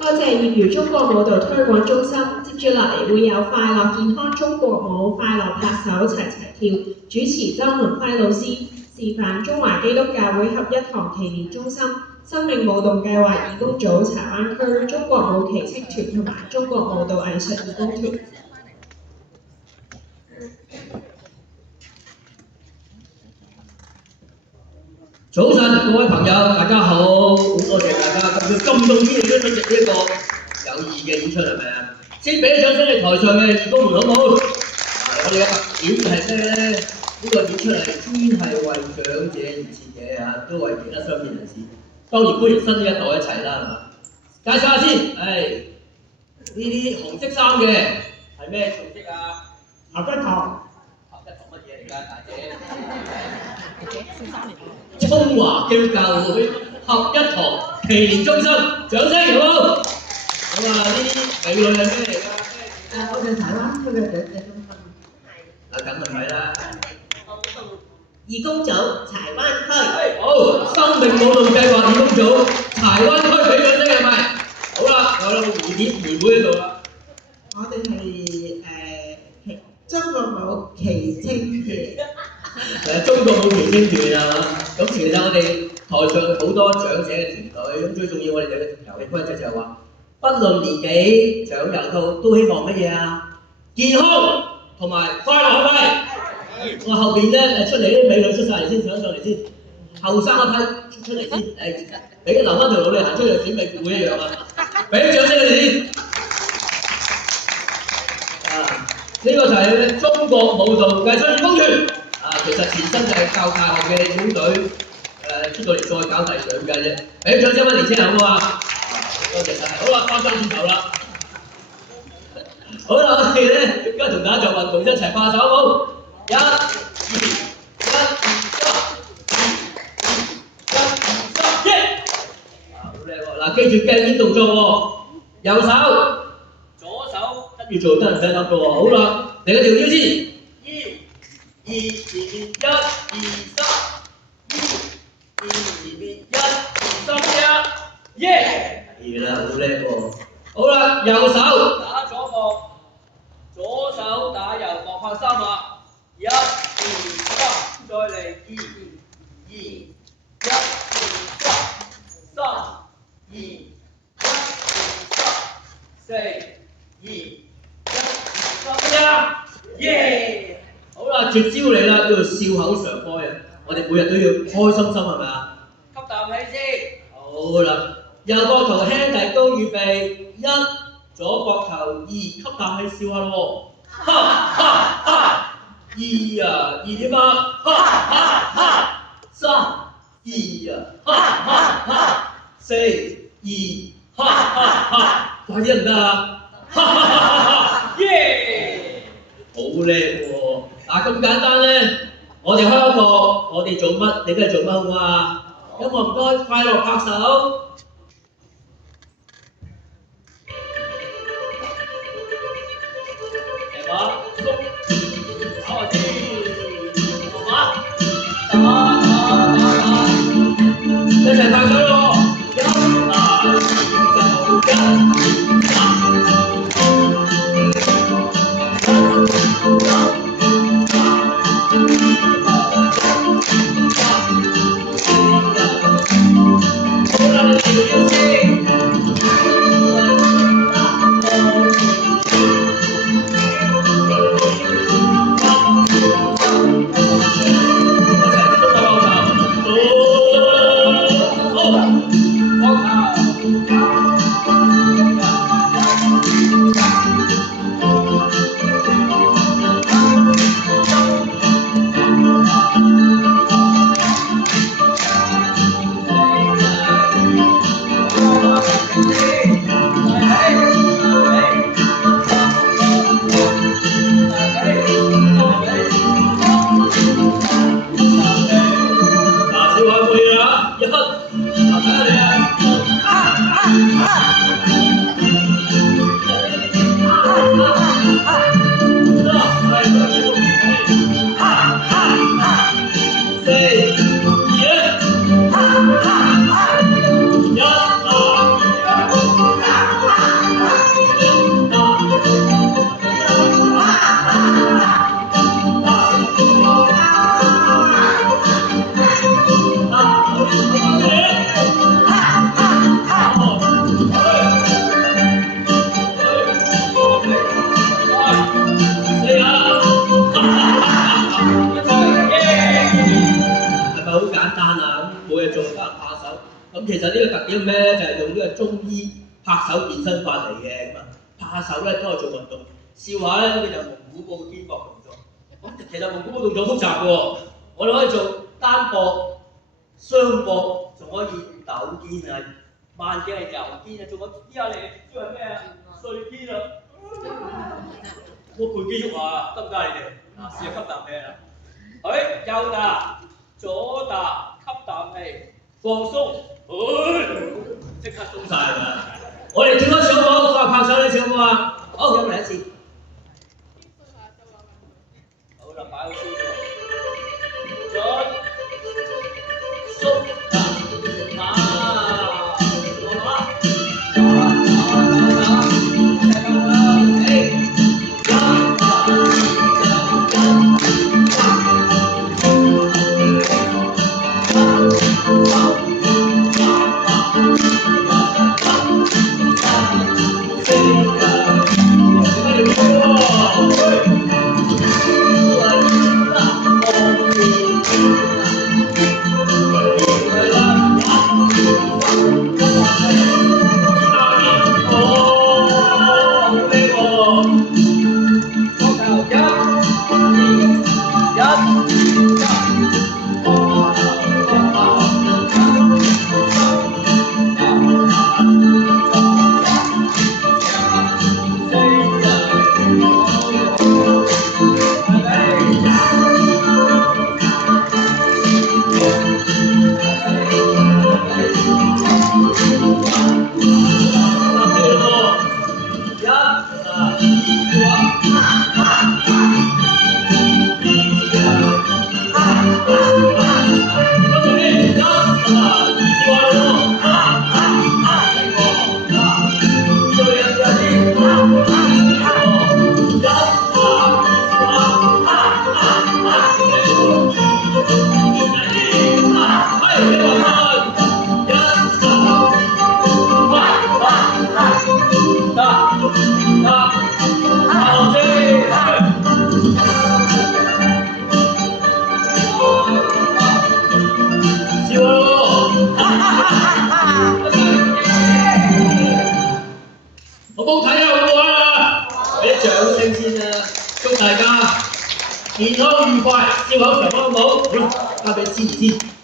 多謝業餘中國舞蹈推廣中心，接住落嚟會有快樂健康中國舞、快樂拍手齊齊跳，主持周文輝老師，示範中華基督教會合一堂祈年中心、生命舞動計劃義工組柴灣區、中國舞旗戚團同埋中國舞蹈藝術義工團。早晨，各位朋友，大家好，好多謝大家今朝咁凍天氣都出席呢一個有意嘅演出係咪啊？先俾啲掌聲你台上嘅義工們好唔好？我哋嘅特點係咩咧？呢個演出係專係為長者而設嘅嚇，都為其他傷健人士。當然歡迎新一代一齊啦，係嘛？介紹下先，呢啲紅色衫嘅係咩組織啊？合一堂。合一堂乜嘢嚟㗎，大姐？中華基督教會合一堂祈年中心，掌聲好唔好？咁啊，呢啲美女係咩嚟㗎？我哋柴灣區嘅長者中心。梗係咪啦？義工組柴灣區。好，生命舞動計劃義工組柴灣區俾掌聲係咪？好啦，有蝴蝶妹妹喺度啦。我哋係中國舞旗青團。中國舞旗青團係嘛？咁其實我哋台上好多長者嘅團隊，咁最重要我哋嘅遊戲規則就係話，不論年紀，長幼都希望乜嘢啊？健康同埋快樂係咪？我後邊咧出嚟啲美女出晒嚟先，上嚟先，後生一批出嚟先，俾留翻條路你行出去選美會一樣啊！俾掌聲你哋先。呢個就係中國舞蹈藝術義工團。其實前身就係教大學嘅義工隊，出到嚟再搞第2屆啫。俾掌聲翻年青人好唔好啊？多謝晒。好啦，翻返轉頭啦。好啦，我哋咧今日同大家做運動，一齊拍手好唔好？1、2、1、2、3、耶！好叻喎！嗱，記住鏡面動作喎，右手、左手跟住做，真係唔使諗嘅喎。好啦，嚟個條腰先。2、前面1、2、3，2、前面1、2、3，耶！係啦，好叻喎。好啦，右手打左膊，左手打右膊，拍3下。1、2、3，再嚟2、2、1、2、3、3、2、1、2、3、4、2、1、3，耶！好啦，絕招嚟啦，叫做笑口常開啊！我哋每日都要開心心係咪啊？吸啖氣先。好啦，右膊頭輕提高，預備1，左膊頭2，吸啖氣笑下咯喎！哈哈哈！2啊，2點啊？哈哈哈！3、2啊，哈哈哈！4、2，哈哈哈！快啲得唔得啊？哈哈哈！耶！好叻喎！嗱咁簡單咧，我哋開一個，我哋做乜，你都係做乜好啊？音樂唔該，快樂拍手。嚟吧，打下先，一齊拍手咯！1、2、其實呢個特點係咩咧？就係用呢個中醫拍手健身法嚟嘅咁啊。拍手咧都係做運動，笑下咧呢個就蒙古步肩膊動作。咁其實蒙古步動作複雜嘅喎，我哋可以做單膊、雙膊，仲可以抖肩啊、慢嘅係右肩啊，仲有依家你知係咩啊？碎肩啊！我背肌喐下，得唔得啊？你哋啊，試下吸啖氣啦。右打，左打，吸啖氣，放鬆，即刻鬆晒係咪啊？我哋跳多次好唔好？再拍手呢次好唔好啊？好，有冇嚟一次？好啦，擺好先喎。左，鬆。好唔好睇啊？好唔好啊？俾啲掌聲先啦！祝大家健康愉快，笑口常開好唔好？好啦，交俾司儀先。